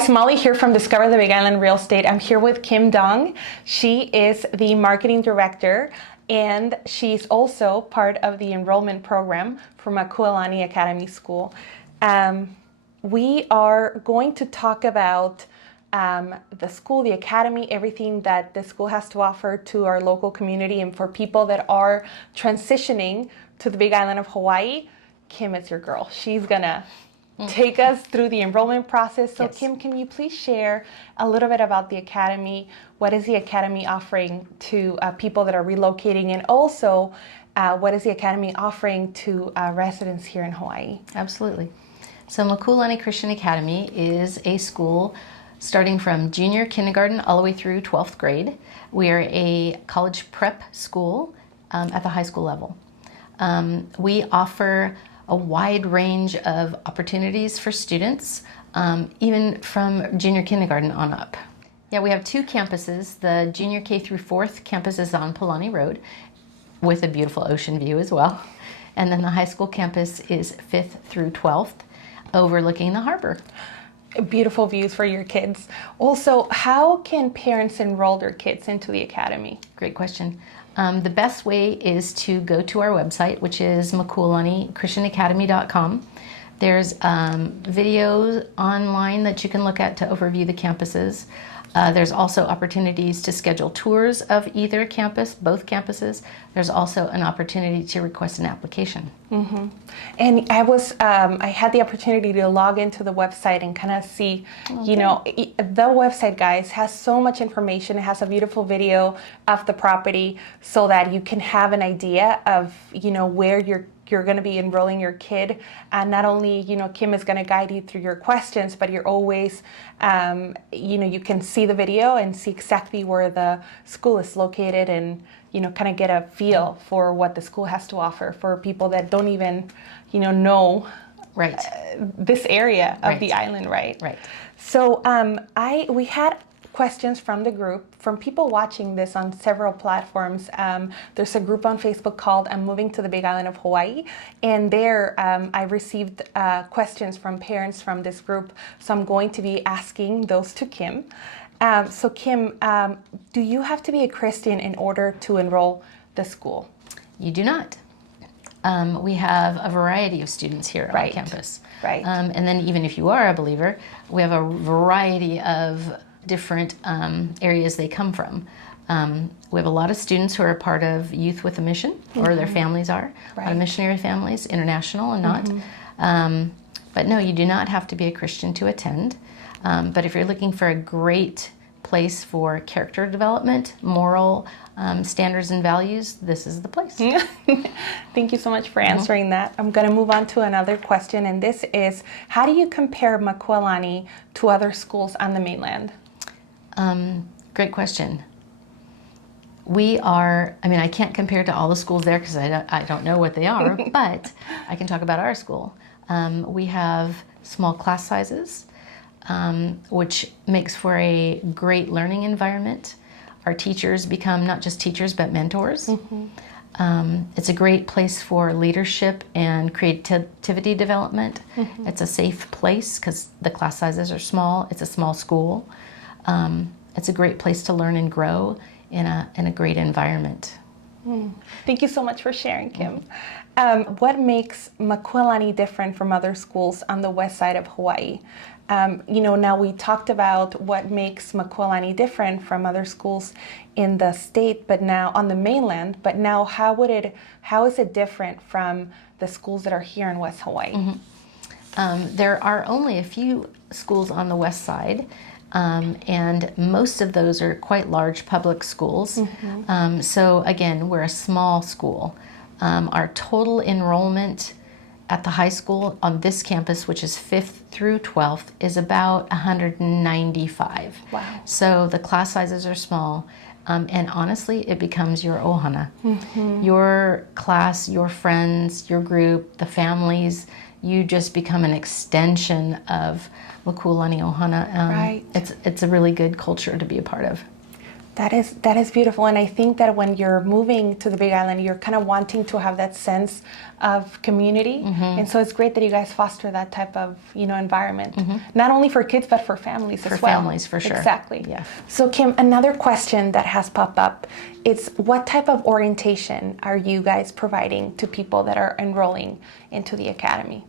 guys, Molly here from Discover the Big Island Real Estate. I'm here with Kim Dong. She is the marketing director and she's also part of the enrollment program for Makua Lani Academy School. We are going to talk about the school, the academy, everything that the school has to offer to our local community and for people that are transitioning to the Big Island of Hawaii. Kim is your girl. She's gonna take us through the enrollment process. So yes. Kim, can you please share a little bit about the academy? What is the academy offering to people that are relocating, and also what is the academy offering to residents here in Hawaii? Absolutely. So Makua Lani Christian Academy is a school starting from junior kindergarten all the way through 12th grade. We are a college prep school at the high school level. We offer a wide range of opportunities for students, even from junior kindergarten on up. Yeah, we have two campuses. The junior K through 4th campus is on Palani Road with a beautiful ocean view as well. And then the high school campus is 5th through 12th, overlooking the harbor. Beautiful views for your kids. Also, how can parents enroll their kids into the academy? Great question. The best way is to go to our website, which is makualanichristianacademy.com. There's videos online that you can look at to overview the campuses. There's also opportunities to schedule tours of either campus, both campuses. There's also an opportunity to request an application. Mm-hmm. And I had the opportunity to log into the website and kind of see, the website, guys, has so much information. It has a beautiful video of the property so that you can have an idea of, where you're going to be enrolling your kid. And not only, Kim is going to guide you through your questions, but you're always, you can see the video and see exactly where the school is located and, kind of get a feel for what the school has to offer for people that don't even, know right. This area of the island, right? Right. So we had questions from the group, from people watching this on several platforms. There's a group on Facebook called I'm Moving to the Big Island of Hawaii, and there I received questions from parents from this group, so I'm going to be asking those to Kim. So Kim, do you have to be a Christian in order to enroll the school? You do not. We have a variety of students here on campus. Right. And then even if you are a believer, we have a variety of different areas they come from. We have a lot of students who are a part of Youth with a Mission, or their families are, a lot of missionary families, international and not. But no, you do not have to be a Christian to attend. But if you're looking for a great place for character development, moral standards and values, this is the place. Thank you so much for answering that. I'm going to move on to another question, and this is, how do you compare Makua Lani to other schools on the mainland? Great question. I can't compare to all the schools there because I don't know what they are, but I can talk about our school. We have small class sizes, which makes for a great learning environment. Our teachers become not just teachers, but mentors. It's a great place for leadership and creativity development. It's a safe place because the class sizes are small. It's a small school. It's a great place to learn and grow in a great environment. Thank you so much for sharing, Kim. What makes Makua Lani different from other schools on the west side of Hawaii? Now we talked about what makes Makua Lani different from other schools in the state, but now on the mainland. But now, how is it different from the schools that are here in West Hawaii? There are only a few schools on the west side. And most of those are quite large public schools. So again, we're a small school. Our total enrollment at the high school on this campus, which is 5th through 12th, is about 195. Wow. So the class sizes are small. And honestly, it becomes your ohana. Your class, your friends, your group, the families, you just become an extension of Makua Lani Ohana. It's a really good culture to be a part of. That is beautiful, and I think that when you're moving to the Big Island, you're kind of wanting to have that sense of community, and so it's great that you guys foster that type of environment, not only for kids but for families as well. For families, for sure. Exactly. Yeah. So Kim, another question that has popped up is what type of orientation are you guys providing to people that are enrolling into the academy?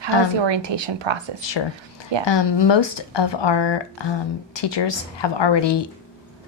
How is the orientation process? Sure. Yeah. Most of our teachers have already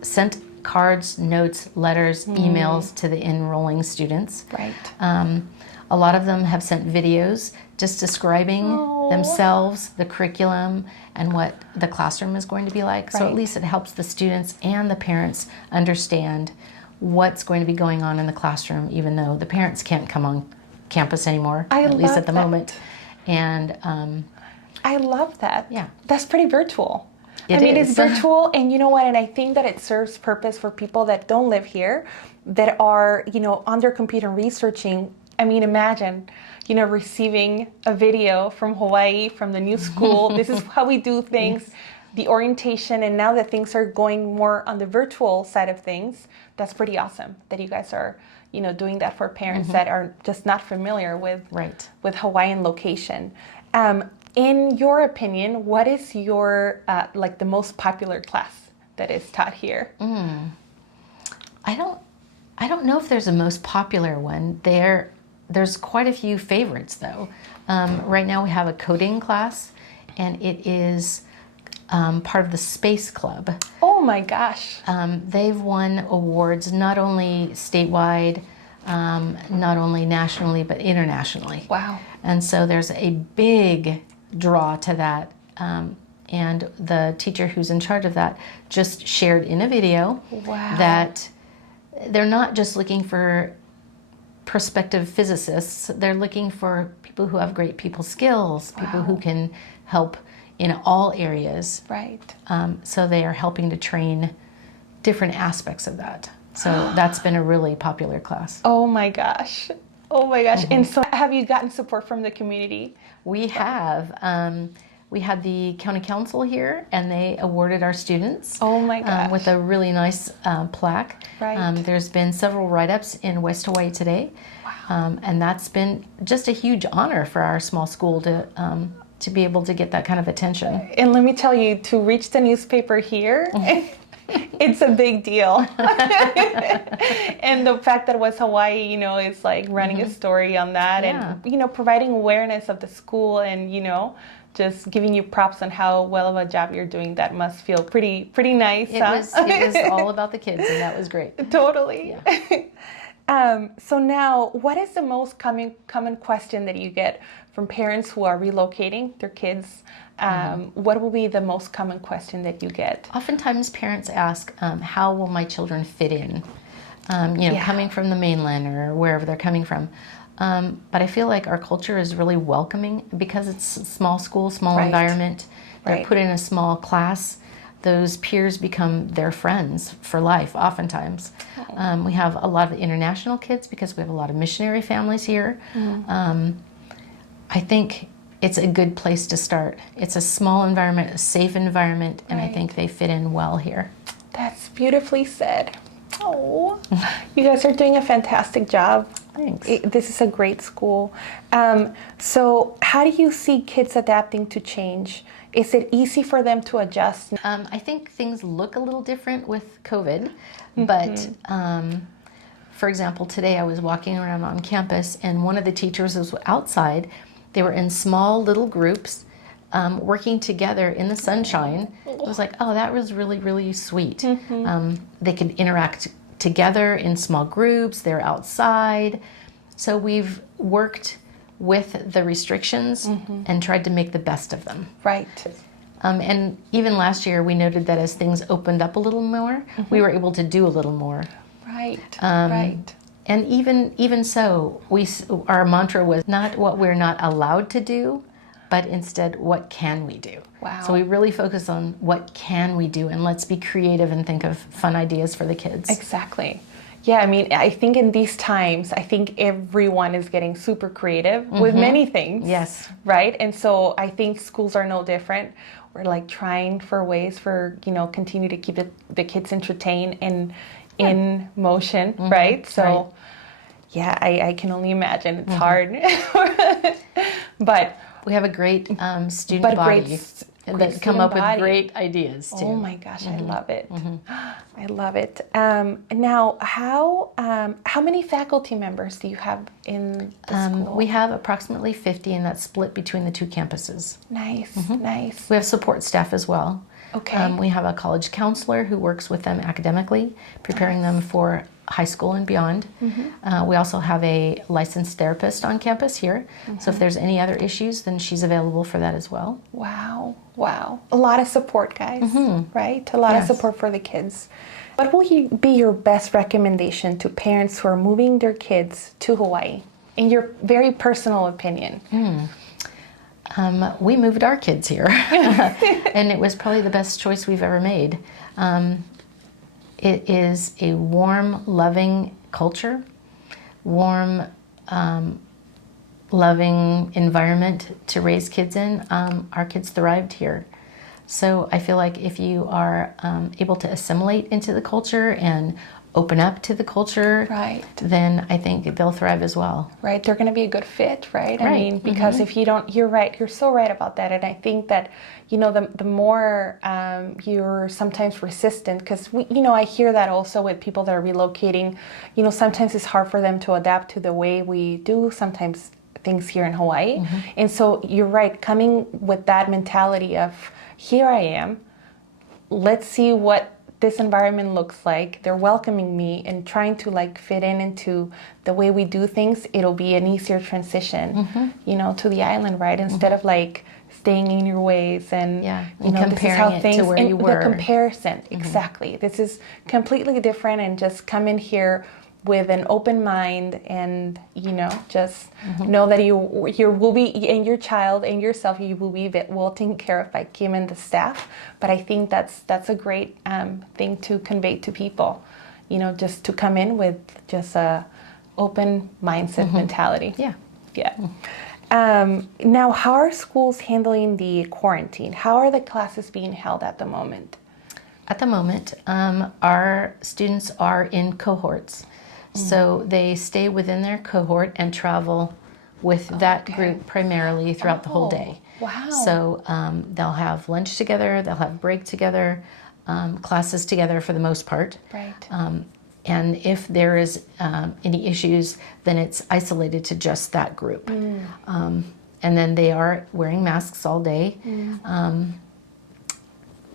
sent cards, notes, letters, emails to the enrolling students. Right. A lot of them have sent videos just describing themselves, the curriculum, and what the classroom is going to be like. So at least it helps the students and the parents understand what's going to be going on in the classroom, even though the parents can't come on campus anymore, at least at the moment. And I love that. Yeah. That's pretty virtual. It it's is. virtual, and you know what? And I think that it serves purpose for people that don't live here, that are, on their computer researching. I mean, imagine, receiving a video from Hawaii, from the new school. This is how we do things, the orientation, and now that things are going more on the virtual side of things, that's pretty awesome that you guys are, doing that for parents that are just not familiar with Hawaiian location. In your opinion, what is your the most popular class that is taught here? I don't know if there's a most popular one. There's quite a few favorites though. Right now we have a coding class, and it is part of the Space Club. Oh my gosh! They've won awards not only statewide, not only nationally, but internationally. Wow! And so there's a big draw to that, and the teacher who's in charge of that just shared in a video that they're not just looking for prospective physicists, they're looking for people who have great people skills, people who can help in all areas. Right. So they are helping to train different aspects of that. So that's been a really popular class. Oh my gosh. Oh my gosh. And so have you gotten support from the community? We have. We had the county council here, and they awarded our students with a really nice plaque. Right. There's been several write-ups in West Hawaii today. Wow. And that's been just a huge honor for our small school to be able to get that kind of attention. And let me tell you, to reach the newspaper here, it's a big deal. And the fact that it was Hawaii, is like running a story on that, and, providing awareness of the school, and, just giving you props on how well of a job you're doing. That must feel pretty nice. It was all about the kids, and that was great. Totally. Yeah. So now, what is the most common question that you get from parents who are relocating their kids? What will be the most common question that you get? Oftentimes parents ask, how will my children fit in? Coming from the mainland or wherever they're coming from. But I feel like our culture is really welcoming because it's a small school, small environment. They're put in a small class. Those peers become their friends for life, oftentimes. We have a lot of international kids because we have a lot of missionary families here. I think it's a good place to start. It's a small environment, a safe environment, and I think they fit in well here. That's beautifully said. Oh, you guys are doing a fantastic job. Thanks. This is a great school. So how do you see kids adapting to change? Is it easy for them to adjust? I think things look a little different with COVID, but for example, today I was walking around on campus, and one of the teachers was outside. They were in small little groups working together in the sunshine. It was like, oh, that was really, really sweet. They could interact together in small groups. They're outside. So we've worked with the restrictions and tried to make the best of them. Right. And even last year, we noted that as things opened up a little more, we were able to do a little more. Right, right. And even so, our mantra was not what we're not allowed to do, but instead, what can we do? Wow. So we really focus on what can we do, and let's be creative and think of fun ideas for the kids. Exactly. Yeah, I mean, I think in these times, I think everyone is getting super creative with many things. Yes. Right? And so I think schools are no different. We're like trying for ways for, continue to keep the kids entertained and in motion, right? So, Right. yeah, I can only imagine. It's hard. But We have a great student body great that come student up body. with great ideas too. Oh my gosh, I love it. I love it. Now, how many faculty members do you have in the school? We have approximately 50, and that's split between the two campuses. Nice, nice. We have support staff as well. Okay. We have a college counselor who works with them academically, preparing them for high school and beyond. We also have a licensed therapist on campus here. So if there's any other issues, then she's available for that as well. Wow, wow. A lot of support, guys, right? A lot of support for the kids. What will be your best recommendation to parents who are moving their kids to Hawaii, in your very personal opinion? We moved our kids here, and it was probably the best choice we've ever made. It is a warm, loving culture, warm, loving environment to raise kids in. Our kids thrived here. So I feel like if you are able to assimilate into the culture and open up to the culture, right, then I think they'll thrive as well. Right, they're going to be a good fit, right? I Right. mean, because if you don't, you're right, you're so right about that. And I think that, the more you're sometimes resistant, because, I hear that also with people that are relocating, sometimes it's hard for them to adapt to the way we do sometimes things here in Hawaii. And so you're right, coming with that mentality of, here I am, let's see what this environment looks like. They're welcoming me and trying to fit into the way we do things. It'll be an easier transition, to the island, right? Instead of staying in your ways and comparing this is how it to where you were. The comparison, exactly. This is completely different, and just come in here with an open mind and just know that you will be, and your child and yourself, you will be well taken care of by Kim and the staff. But I think that's a great thing to convey to people, just to come in with just a open mindset mentality. Yeah. Now, how are schools handling the quarantine? How are the classes being held at the moment? At the moment, our students are in cohorts. So they stay within their cohort and travel with that group primarily throughout the whole day. Wow. So they'll have lunch together, they'll have break together, classes together for the most part. Right. And if there is any issues, then it's isolated to just that group. And then they are wearing masks all day.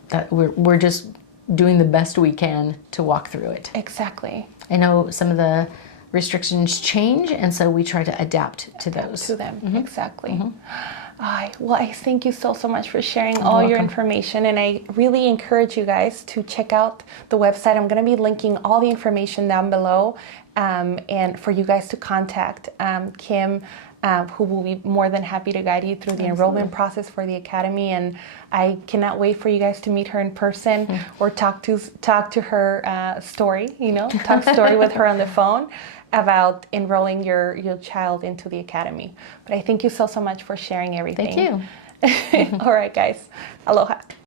That we're just doing the best we can to walk through it. Exactly. I know some of the restrictions change, and so we try to adapt to those. To them, exactly. Well, I thank you so much for sharing all your information, and I really encourage you guys to check out the website. I'm going to be linking all the information down below, and for you guys to contact Kim, who will be more than happy to guide you through the enrollment process for the academy. And I cannot wait for you guys to meet her in person or talk to her story, talk story with her on the phone about enrolling your child into the academy. But I thank you so much for sharing everything. Thank you. All right, guys. Aloha.